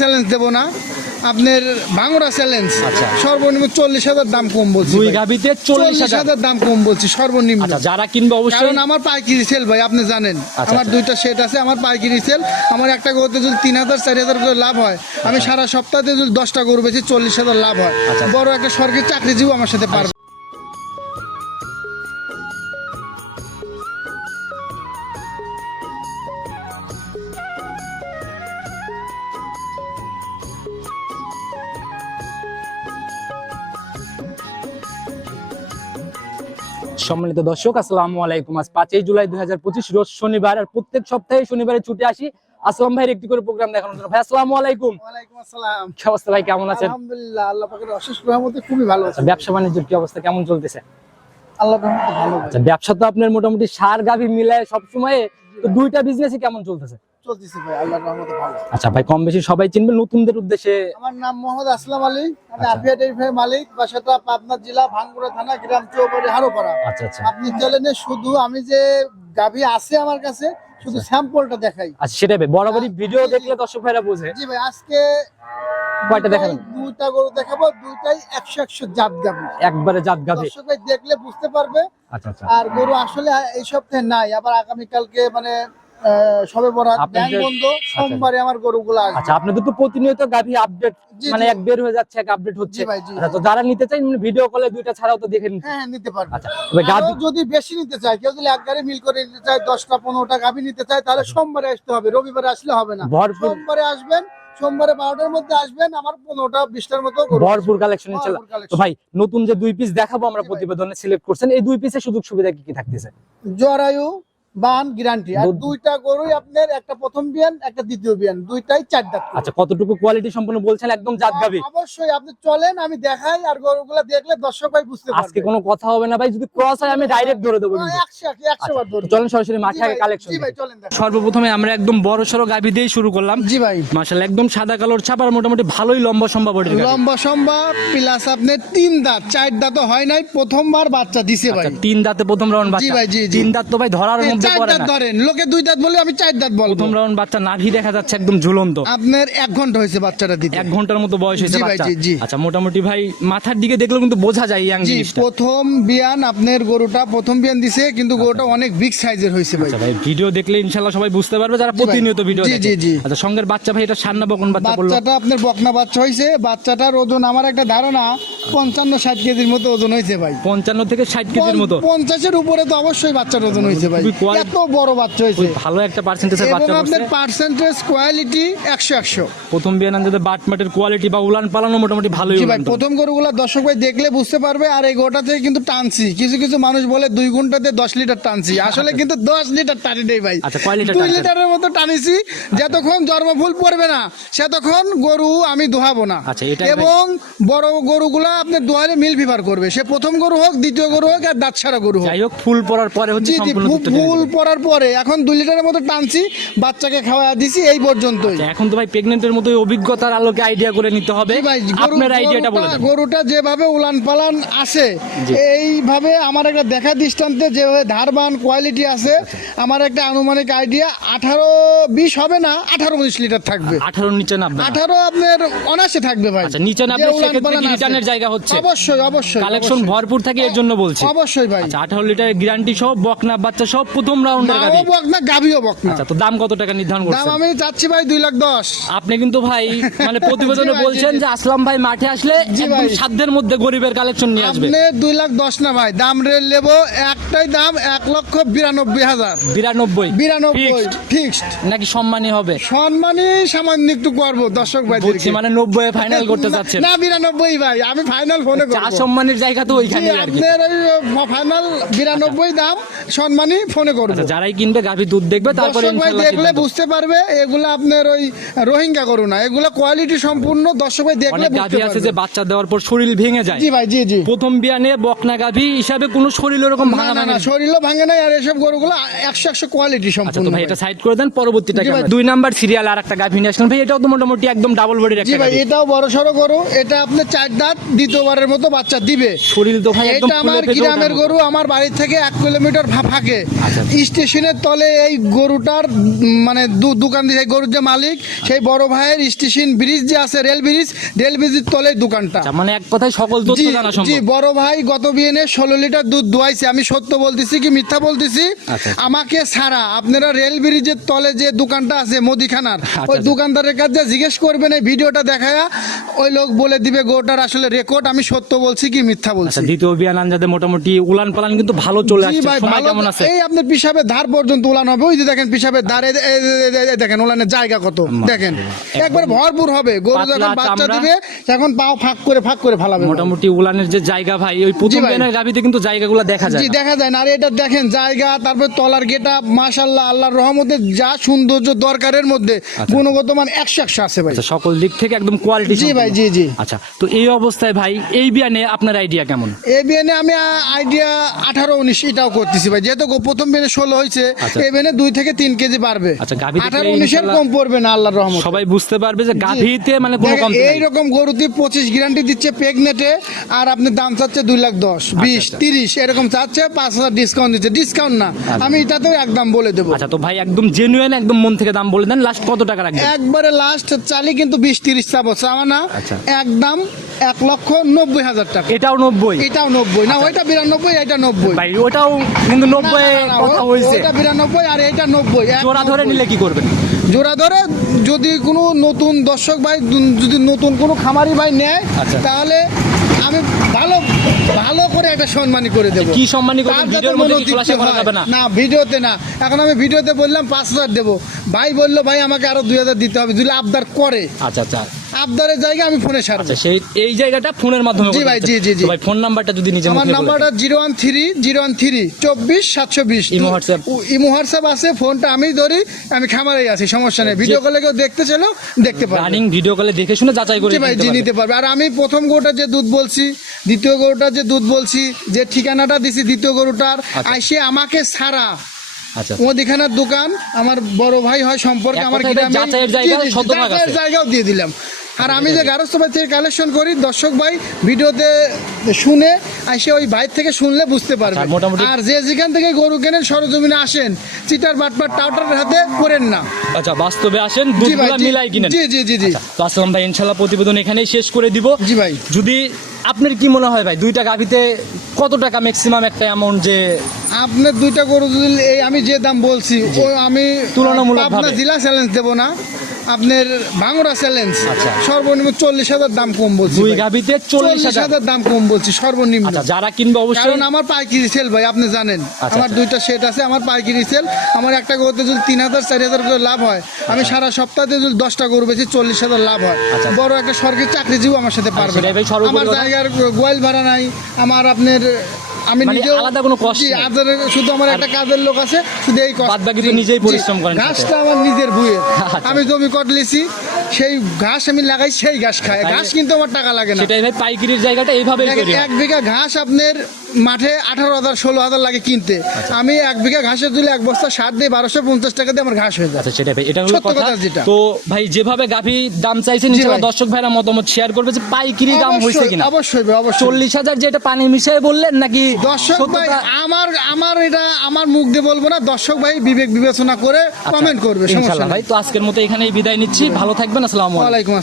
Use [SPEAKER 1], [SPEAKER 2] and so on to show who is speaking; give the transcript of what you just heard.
[SPEAKER 1] Challenge দেবো না। আপনার ভাঙরা চ্যালেঞ্জ। সর্বনিম্ন চল্লিশ হাজার দাম কম বলছি
[SPEAKER 2] দুই গাবিতে চল্লিশ হাজার।
[SPEAKER 1] দাম কম বলছি সর্বনিম্ন।
[SPEAKER 2] আচ্ছা যারা কিনবে অবশ্যই
[SPEAKER 1] কারণ আমার পাইকারি সেল ভাই আপনি জানেন
[SPEAKER 2] আচ্ছা,
[SPEAKER 1] আমার
[SPEAKER 2] আচ্ছা।
[SPEAKER 1] দুইটা সেট আছে আমার পাইকারি সেল আমার একটা গরুতে যদি তিন হাজার চারি হাজার করে লাভ হয় আমি সারা সপ্তাহে যদি দশটা গরু বেশি চল্লিশ হাজার লাভ হয়। বড় একটা সরকারি চাকরিজীবী আমার সাথে পারবে।
[SPEAKER 2] সম্মানিত দর্শক আসসালামু আলাইকুম। আজ পাঁচই জুলাই দুই হাজার পঁচিশ রোজ শনিবার আর প্রত্যেক সপ্তাহে শনিবারে ছুটে আসি। আসলাম ভাইয়ের একটি করে প্রোগ্রাম দেখানোর জন্য। ভাই আসসালামু আলাইকুম।
[SPEAKER 1] ওয়ালাইকুম আসসালাম।
[SPEAKER 2] কি অবস্থা ভাই কেমন আছেন?
[SPEAKER 1] আলহামদুলিল্লাহ আল্লাহ পাকের অশেষ রহমতে খুবই ভালো আছে।
[SPEAKER 2] ব্যবসা বাণিজ্যের কি অবস্থা কেমন চলতেছে?
[SPEAKER 1] আল্লাহ রহমতে ভালো।
[SPEAKER 2] আচ্ছা ব্যবসা তো আপনার মোটামুটি সার গাভি মিলায় সবসময় তো দুইটা বিজনেসই কেমন চলতেছে?
[SPEAKER 1] চলতেছে ভাই আল্লাহর রহমতে ভালো।
[SPEAKER 2] আচ্ছা ভাই কম বেশি সবাই চিনবে নতুনদের উদ্দেশ্যে
[SPEAKER 1] আমার নাম মোহাম্মদ আসলাম আলী আমি
[SPEAKER 2] আচ্ছা।
[SPEAKER 1] আফিয়া মালিক বাসাটা পাবনা জেলা ভাঙ্গুড়া থানা গ্রাম চৌবাড়ি হারোপাড়া।
[SPEAKER 2] আচ্ছা আচ্ছা।
[SPEAKER 1] আপনি চ্যানেলে শুধু আমি যে গাভী আছে আমার কাছে শুধু স্যাম্পলটা দেখাই।
[SPEAKER 2] আচ্ছা সেটাই বরাবরই ভিডিও দেখলে দর্শক ভাইরা বোঝে।
[SPEAKER 1] জি ভাই আজকে
[SPEAKER 2] কয়টা দেখাবেন?
[SPEAKER 1] দুইটা গরু দেখাবো দুইটাই একশো একশো জাত
[SPEAKER 2] একবারে জাত গাভি।
[SPEAKER 1] দর্শক ভাই দেখলে বুঝতে পারবে।
[SPEAKER 2] আচ্ছা আচ্ছা।
[SPEAKER 1] আর গরু আসলে এই সপ্তাহে নাই আবার আগামীকালকে মানে সবে বরাত ব্যাংক বন্ধ সোমবারে আমার গরুগুলো আসবে।
[SPEAKER 2] আচ্ছা আপনাদের তো প্রতিনিয়ত গাভি আপডেট মানে এক বের হয়ে যাচ্ছে এক আপডেট হচ্ছে। আচ্ছা তো যারা নিতে চাই ভিডিও কলে দুইটা ছাড়াও তো দেখে নিন
[SPEAKER 1] হ্যাঁ হ্যাঁ, নিতে পারবে।
[SPEAKER 2] আচ্ছা তবে
[SPEAKER 1] যদি বেশি নিতে চায় কেউ যদি এক গাড়ি মিল করে নিতে চায় দশটা পনেরোটা গাভি নিতে চায় তাহলে সোমবারে আসতে হবে রবিবারে আসলে হবে না।
[SPEAKER 2] ভরপুর
[SPEAKER 1] সোমবারে আসবেন সোমবারে বারোটার মধ্যে আসবেন আমার পনেরোটা বিশটার মতো
[SPEAKER 2] ভরপুর কালেকশন
[SPEAKER 1] ভরপুর
[SPEAKER 2] তো ভাই নতুন যে দুই পিস দেখাবো আমরা প্রতিবেদনে সিলেক্ট করছেন এই দুই পিসের সুযোগ সুবিধা কি কি থাকতেছে?
[SPEAKER 1] জরায়ু বান গ্যারান্টি আর দুইটা গরুই আপনার একটা প্রথম বিয়ান একটা দ্বিতীয় বিয়ান। দুইটাই চার দাঁত
[SPEAKER 2] আচ্ছা কতটুকু কোয়ালিটি সম্পন্ন বলছেন? একদম জাত
[SPEAKER 1] অবশ্যই আপনি চলেন আমি দেখাই আর গরুগুলা দেখলে দর্শক ভাই বুঝতে
[SPEAKER 2] আজকে কোনো কথা হবে না ভাই যদি ক্রস হয় আমি ডাইরেক্ট ধরে দেবো কিন্তু।
[SPEAKER 1] একশো একশো বার
[SPEAKER 2] আচ্ছা,
[SPEAKER 1] ধরুন
[SPEAKER 2] চলেন সরাসরি মাঠে আগে কালেকশন
[SPEAKER 1] জি ভাই চলেন।
[SPEAKER 2] সর্বপ্রথমে আমরা একদম বড় সড়ো গাভি দিয়ে শুরু করলাম।
[SPEAKER 1] জি ভাই।
[SPEAKER 2] মাশাআল্লাহ একদম সাদা কালোর ছাপ আর মোটামুটি ভালোই লম্বা সম্ভব গাভী।
[SPEAKER 1] লম্বা সম্ভব প্লাস আপনার তিন দাঁত চার দাঁত হয় নাই প্রথমবার বাচ্চা দিছে ভাই।
[SPEAKER 2] আচ্ছা, তিন দাঁতে প্রথম রাউন্ড বাচ্চা।
[SPEAKER 1] ভাই, জি, জি।
[SPEAKER 2] তিন দাঁত তো ভাই ধরার মধ্যে পড়ে না।
[SPEAKER 1] ধরেন লোকে দুই দাঁত বলে আমি চার দাঁত বলব।
[SPEAKER 2] প্রথম রাউন্ড বাচ্চা নাভি দেখা যাচ্ছে একদম ঝুলন্ত।
[SPEAKER 1] আপনার এক ঘণ্টা হয়েছে বাচ্চাটা দিতে।
[SPEAKER 2] এক ঘণ্টার মতো বয়স হয়েছে বাচ্চা।
[SPEAKER 1] জি, জি।
[SPEAKER 2] আচ্ছা মোটামুটি ভাই মাথার দিকে দেখলেও কিন্তু বোঝা যায় ইয়াং জিনিসটা।
[SPEAKER 1] প্রথম বিয়ান আপনার গরুটা প্রথম বিয়ান দিছে কিন্তু গরুটা অনেক বিগ সাইজের হয়েছে ভাই।
[SPEAKER 2] আচ্ছা ভাই ভিডিও দেখলে ইনশাআল্লাহ সবাই বুঝতে পারবে যারা প্রতিনিয়ত ভিডিও দেখে। আচ্ছা সঙ্গের বাচ্চা ভাই এটা সান্না বকন বাচ্চা বলল।
[SPEAKER 1] বাচ্চাটা আপনার বকনা বাচ্চা হয়েছে বাচ্চাটার ওজন আমার একটা ধারণা পঞ্চান্ন ষাট কেজির মতো ওজন হয়েছে ভাই।
[SPEAKER 2] পঞ্চান্ন থেকে ষাট কেজির মতো।
[SPEAKER 1] পঞ্চ- পঞ্চাশের উপরে তো অবশ্যই বাচ্চার ওজন হয়েছে ভাই। এত বড় বাচ্চা হয়েছে।
[SPEAKER 2] ভালো একটা পার্সেন্টেজের বাচ্চা
[SPEAKER 1] আপনার পার্সেন্টেজ কোয়ালিটি একশো একশো।
[SPEAKER 2] প্রথম বিয়ে নান্দাতে বাট মাটের কোয়ালিটি বা উলান পালানো মোটামুটি ভালোই
[SPEAKER 1] ভাই প্রথম গরুগুলা দর্শক ভাই দেখলে বুঝতে পারবে আর এই গোটা থেকে কিন্তু টানছি। কিছু কিছু মানুষ বলে দুই ঘন্টাতে দশ লিটার টানছি। আসলে কিন্তু দশ লিটার টানি নেই ভাই।
[SPEAKER 2] কয় লিটার
[SPEAKER 1] দুই লিটারের মতো টানিছি যতক্ষণ জন্মফুল পড়বে না সেতক্ষণ গরু আমি দোহাবো না।
[SPEAKER 2] আচ্ছা,
[SPEAKER 1] এবং বড় গরুগুলা আপনার দোয়ারে মিল ফিভার করবে। সে প্রথম গরু হোক দ্বিতীয় গরু হোক আর দাঁত ছাড়া গরু হোক।
[SPEAKER 2] যাই হোক ফুল পড়ার পরে হচ্ছে
[SPEAKER 1] ফুল পড়ার পরে এখন দুই লিটারের মতো টানছি বাচ্চাকে খাওয়া দিছি এই পর্যন্তই।
[SPEAKER 2] আচ্ছা, এখন তো ভাই প্রেগনেন্টের মতো
[SPEAKER 1] অভিজ্ঞতার
[SPEAKER 2] আলোকে আইডিয়া করে নিতে হবে। আপনার আইডিয়াটা বলে
[SPEAKER 1] গরুটা- যেভাবে উলান পালান
[SPEAKER 2] আসে
[SPEAKER 1] এইভাবে আমার একটা দেখা দৃষ্টান্তে যেভাবে ধারবান কোয়ালিটি আছে আমার একটা আনুমানিক আইডিয়া আঠারো বিশ হবে না আঠারো উনিশ লিটার থাকবে।
[SPEAKER 2] আঠারো নিচে নামবে না।
[SPEAKER 1] আঠারো আপনার অনাসে থাকবে ভাই।
[SPEAKER 2] আচ্ছা, নিচে নামলে
[SPEAKER 1] যে
[SPEAKER 2] সেক্ষেত্রে। রিটার্নের জায়গা হচ্ছে?
[SPEAKER 1] অবশ্যই অবশ্যই
[SPEAKER 2] কালেকশন ভরপুর থাকে এর জন্য বলছি।
[SPEAKER 1] অবশ্যই ভাই।
[SPEAKER 2] আচ্ছা আঠারো লিটার গ্যারান্টি সহ বকনা বাচ্চা সব প্রথম রাউন্ডের
[SPEAKER 1] মাও বক না গাভিও বক না।
[SPEAKER 2] আচ্ছা তো দাম কত টাকা নির্ধারণ
[SPEAKER 1] দাম আমি চাচ্ছি ভাই দুই লাখ দশ।
[SPEAKER 2] আপনি কিন্তু ভাই মানে প্রতিবেদনে বলছেন। যে আসলাম ভাই মাঠে আসলে একদম সাধ্যের মধ্যে গরিবের কালেকশন নিয়ে আসবে।
[SPEAKER 1] আপনি দুই লাখ দশ না ভাই দাম রেল নেব একটাই দাম এক লক্ষ বিরানব্বই হাজার।
[SPEAKER 2] বিরানব্বই?
[SPEAKER 1] বিরানব্বই
[SPEAKER 2] Fixed।
[SPEAKER 1] ফিক্সড।
[SPEAKER 2] নাকি সম্মানী হবে?
[SPEAKER 1] সম্মানই সামান্য একটু করব দর্শক ভাই
[SPEAKER 2] মানে নব্বই ফাইনাল করতে চাচ্ছেন।
[SPEAKER 1] না বিরানব্বই ভাই আমি ফাইনাল ফোনে
[SPEAKER 2] চা সম্মানের জায়গা তো ওইখানে আর কি।
[SPEAKER 1] আপনার ফাইনাল বিরানব্বই দাম সম্মানই ফোনে করব।
[SPEAKER 2] আচ্ছা যারাই কিনবে গাভী দুধ দেখবে তারপরে
[SPEAKER 1] দেখলে বুঝতে পারবে এগুলো আপনার ওই রোহিঙ্গা করু না এগুলো কোয়ালিটি সম্পূর্ণ দর্শক ভাই দেখলে
[SPEAKER 2] গাভী আছে যে বাচ্চা দেওয়ার পর শরীর ভেঙে যায়।
[SPEAKER 1] জি ভাই জি জি।
[SPEAKER 2] প্রথম বিয়ানে বকনা গাভী হিসাবে কোনো শরীর এরকম ভাঙা
[SPEAKER 1] না না শরীরও ভাঙে নাই আর এসব গরুগুলো একশো একশো কোয়ালিটি
[SPEAKER 2] আচ্ছা
[SPEAKER 1] সম্পূর্ণ
[SPEAKER 2] ভাই। এটা সাইড করে দেন পরবর্তীটা দুই নাম্বার সিরিয়াল আর একটা গাভী নিয়ে আসলেন ভাই এটাও তো মোটামুটি একদম ডাবল বডির
[SPEAKER 1] জি ভাই এটাও বড় সড়ো গরু এটা আপনার চার দাঁত দ্বিতীয়বারের মতো বাচ্চা দিবে।
[SPEAKER 2] শরীর তো ভাই একদম
[SPEAKER 1] এটা আমার গ্রামের গরু আমার বাড়ি থেকে এক কিলোমিটার ফাঁকে।
[SPEAKER 2] আচ্ছা।
[SPEAKER 1] স্টেশনের তলে এই গরুটার মানে দোকান দিয়ে গরুর যে মালিক সেই বড় ভাইয়ের স্টেশন ব্রিজ যে আছে রেল ব্রিজ রেল ব্রিজের তলে দোকানটা।
[SPEAKER 2] আচ্ছা, মানে এক কথায় সকল তথ্য জানা
[SPEAKER 1] জি বড় ভাই গত বিয়েনে ষোলো লিটার দুধ দোয়াইছে। আমি সত্য বলতেছি কি মিথ্যা বলতেছি?
[SPEAKER 2] আচ্ছা।
[SPEAKER 1] আমাকে ছাড়া আপনারা রেল ব্রিজের তলে যে দোকানটা আছে মুদিখানার ওই
[SPEAKER 2] আচ্ছা।
[SPEAKER 1] দোকানদারের কাছে জিজ্ঞেস করবেন এই ভিডিওটা দেখায়া ওই লোক বলে দিবে গোটার আসলে রেকর্ড আমি সত্য বলছি কি মিথ্যা বলছি?
[SPEAKER 2] আচ্ছা দ্বিতীয় বিয়ান আনজাদে মোটামুটি উলান পালান কিন্তু ভালো চলে আসছে। সময় কেমন আছে?
[SPEAKER 1] এই আপনার পিসাবের ধার পর্যন্ত উলান হবে। ওই যে দেখেন পিসাবের ধার এই- এই- এই- এই- এই দেখেন উলানের জায়গা কত। দেখেন একবার ভরপুর হবে। গরু যখন বাচ্চা দিবে তখন পাও ফাঁক করে ফাঁক করে ফালাবে
[SPEAKER 2] মোটামুটি উলানের যে জায়গা ভাই ওই প্রথম
[SPEAKER 1] ভাই।
[SPEAKER 2] গাবিতে কিন্তু জায়গাগুলো দেখা যায়
[SPEAKER 1] জি দেখা যায় না। আর এটা দেখেন জায়গা তারপর তলার গেটা মাশাল্লাহ আল্লাহর রহমতে যা সৌন্দর্য দরকারের মধ্যে গুণগত মান একশো একশো আছে ভাই।
[SPEAKER 2] আচ্ছা সকল দিক থেকে একদম কোয়ালিটি
[SPEAKER 1] জি ভাই জি জি।
[SPEAKER 2] আচ্ছা তো এই অবস্থায় ভাই এই বিয়ানে আপনার আইডিয়া কেমন?
[SPEAKER 1] এ বিএনে আমি আইডিয়া আঠারো উনিশ এটাও করতেছি ভাই। যেহেতু প্রথম ষোলো হয়েছে
[SPEAKER 2] আচ্ছা।
[SPEAKER 1] দুই থেকে তিন কেজি বাড়বে।
[SPEAKER 2] আচ্ছা,
[SPEAKER 1] আঠারো উনিশের কম পড়বে না আল্লাহর রহমত।
[SPEAKER 2] সবাই বুঝতে পারবে যে গাভীতে মানে কোনো কম
[SPEAKER 1] এইরকম গরুতে পঁচিশ গ্যারান্টি দিচ্ছে প্রেগনেটে আর আপনি দাম চাচ্ছে দুই লাখ দশ বিশ
[SPEAKER 2] আচ্ছা।
[SPEAKER 1] তিরিশ এরকম চাচ্ছে পাঁচ হাজার ডিসকাউন্ট দিচ্ছে। ডিসকাউন্ট না। আমি এটাতেও একদম বলে দেবো।
[SPEAKER 2] আচ্ছা তো ভাই একদম জেনুইন একদম মন থেকে দাম বলে দেন। লাস্ট কত টাকা রাখবেন?
[SPEAKER 1] একবারে লাস্ট চালি কিন্তু বিশ তিরিশ চাবো চাওয়া না। একদম এক লক্ষ নব্বই হাজার টাকা।
[SPEAKER 2] এটাও নব্বই?
[SPEAKER 1] এটাও নব্বই। না ওইটা বিরানব্বই এটা নব্বই।
[SPEAKER 2] ভাই ওটাও কিন্তু নব্বই কথা হয়েছে।
[SPEAKER 1] বিরানব্বই আর এটা নব্বই।
[SPEAKER 2] জোড়া ধরে নিলে কি করবেন?
[SPEAKER 1] জোড়া ধরে যদি কোনো নতুন দর্শক ভাই যদি নতুন কোনো খামারি ভাই নেয়
[SPEAKER 2] আচ্ছা।
[SPEAKER 1] তাহলে আমি ভালো ভালো করে একটা সম্মানী করে দেবো।
[SPEAKER 2] কি সম্মানী করবেন?
[SPEAKER 1] তার যাতে
[SPEAKER 2] ভিডিওর মধ্যে করা যাবে না?
[SPEAKER 1] না ভিডিওতে না। এখন আমি ভিডিওতে বললাম পাঁচ হাজার দেবো। ভাই বলল ভাই আমাকে আরও দুই হাজার দিতে হবে। যদি আবদার করে
[SPEAKER 2] আচ্ছা আচ্ছা।
[SPEAKER 1] আবদারের জায়গা আমি ফোনে সারবো
[SPEAKER 2] আচ্ছা সেই এই জায়গাটা ফোনের মাধ্যমে
[SPEAKER 1] জি ভাই, জি, জি, জি।
[SPEAKER 2] ভাই ফোন নাম্বারটা যদি নিজে
[SPEAKER 1] আমার নাম্বারটা। Zero one three zero one three চব্বিশ সাতশো বিশ
[SPEAKER 2] ইমো হোয়াটসঅ্যাপ?
[SPEAKER 1] ইমো হোয়াটসঅ্যাপ আছে ফোনটা আমি ধরি আমি খামারেই আছি সমস্যা নেই ভিডিও কলে কেউ দেখতে ছিল দেখতে পারবে
[SPEAKER 2] রানিং ভিডিও কলে দেখে শুনে যাচাই করে
[SPEAKER 1] ভাই
[SPEAKER 2] নিতে
[SPEAKER 1] জি
[SPEAKER 2] পারবে।
[SPEAKER 1] নিতে পারবে আর আমি প্রথম গরুটা যে দুধ বলছি দ্বিতীয় গরুটা যে দুধ বলছি যে ঠিকানাটা দিছি দ্বিতীয় গরুটার
[SPEAKER 2] আচ্ছা।
[SPEAKER 1] আইসে আমাকে ছাড়া
[SPEAKER 2] আচ্ছা
[SPEAKER 1] দোকান আমার বড় ভাই হয় সম্পর্কে আমার গ্রামে। জায়গাও দিয়ে দিলাম আর আমি যে গারস্থ ভাই থেকে কালেকশন করি দর্শক ভাই ভিডিওতে শুনে আসে ওই ভাই থেকে শুনলে বুঝতে পারবে।
[SPEAKER 2] আচ্ছা,
[SPEAKER 1] আর যে যেখান থেকে গরু কেনেন সরজমিনে আসেন চিটার বাটপার টাউটারের হাতে করেন না।
[SPEAKER 2] আচ্ছা বাস্তবে আসেন মিলাই কিনেন।
[SPEAKER 1] জি জি জি জি।
[SPEAKER 2] আচ্ছা, তো আসলাম ভাই ইনশাল্লাহ প্রতিবেদন এখানেই শেষ করে দিব।
[SPEAKER 1] জি ভাই।
[SPEAKER 2] যদি আপনার কি মনে হয় ভাই দুইটা গাভিতে কত টাকা ম্যাক্সিমাম একটা অ্যামাউন্ট যে
[SPEAKER 1] আপনার দুইটা গরু যদি এই আমি যে দাম বলছি ও আমি
[SPEAKER 2] তুলনামূলকভাবে।
[SPEAKER 1] আপনার জেলা চ্যালেঞ্জ দেবো না। আপনার ভাঙড়া চ্যালেঞ্জ। সর্বনিম্ন চল্লিশ হাজার দাম কম বলছি
[SPEAKER 2] দুই। গাভিতে চল্লিশ হাজার
[SPEAKER 1] দাম কম বলছি সর্বনিম্ন
[SPEAKER 2] আচ্ছা যারা কিনবে অবশ্যই
[SPEAKER 1] কারণ আমার পাইকারি সেল ভাই আপনি জানেন
[SPEAKER 2] আচ্ছা,
[SPEAKER 1] আমার
[SPEAKER 2] আচ্ছা।
[SPEAKER 1] দুইটা সেট আছে আমার পাইকারি সেল আমার একটা গরুতে যদি তিন হাজার চারি হাজার করে লাভ হয় আমি সারা সপ্তাহে যদি দশটা গরু বেশি চল্লিশ হাজার লাভ হয়। বড় একটা সরকারি চাকরিজীবী আমার সাথে পারবে আমার জায়গার গোয়াল ভাড়া নাই আমার আপনার আমি নিজে
[SPEAKER 2] আলাদা কোনো
[SPEAKER 1] কষ্ট শুধু আমার একটা কাজের লোক আছে শুধু এই
[SPEAKER 2] বাদবাকি তো নিজেই পরিশ্রম করেন
[SPEAKER 1] ঘাসটা আমার নিজের ভুয়ে
[SPEAKER 2] আচ্ছা।
[SPEAKER 1] আমি জমি কটলেছি সেই ঘাস আমি লাগাই সেই ঘাস
[SPEAKER 2] খায়।
[SPEAKER 1] ঘাস কিন্তু আমার টাকা লাগে না।
[SPEAKER 2] সেটাই ভাই পাইকারির জায়গাটা হয়।
[SPEAKER 1] এক বিঘা ঘাস আপনার মাঠে আঠারো হাজার ষোলো হাজার লাগে কিনতে।
[SPEAKER 2] আচ্ছা।
[SPEAKER 1] আমি এক বিঘা ঘাসের দিলে এক বস্তা সার দিয়ে বারোশো পঞ্চাশ টাকা দিয়ে আমার ঘাস হয়ে যায়।
[SPEAKER 2] আচ্ছা সেটাই ভাই এটা হলো কথা।
[SPEAKER 1] যেটা।
[SPEAKER 2] তো ভাই যেভাবে গাভি দাম চাইছেন দর্শক ভাইরা মতামত শেয়ার করবে যে পাইকারি দাম হয়েছে কিনা।
[SPEAKER 1] অবশ্যই অবশ্যই।
[SPEAKER 2] চল্লিশ হাজার যে এটা পানি মিশিয়ে বললেন নাকি
[SPEAKER 1] দর্শক ভাই আমার আমার এটা আমার মুখ দিয়ে বলব না দর্শক ভাই বিবেক বিবেচনা করে
[SPEAKER 2] আচ্ছা,
[SPEAKER 1] কমেন্ট করবে সমস্যা
[SPEAKER 2] ইনশাআল্লাহ ভাই তো আজকের মতো এখানেই বিদায় নিচ্ছি। ভালো থাকবেন আসসালামু আলাইকুম।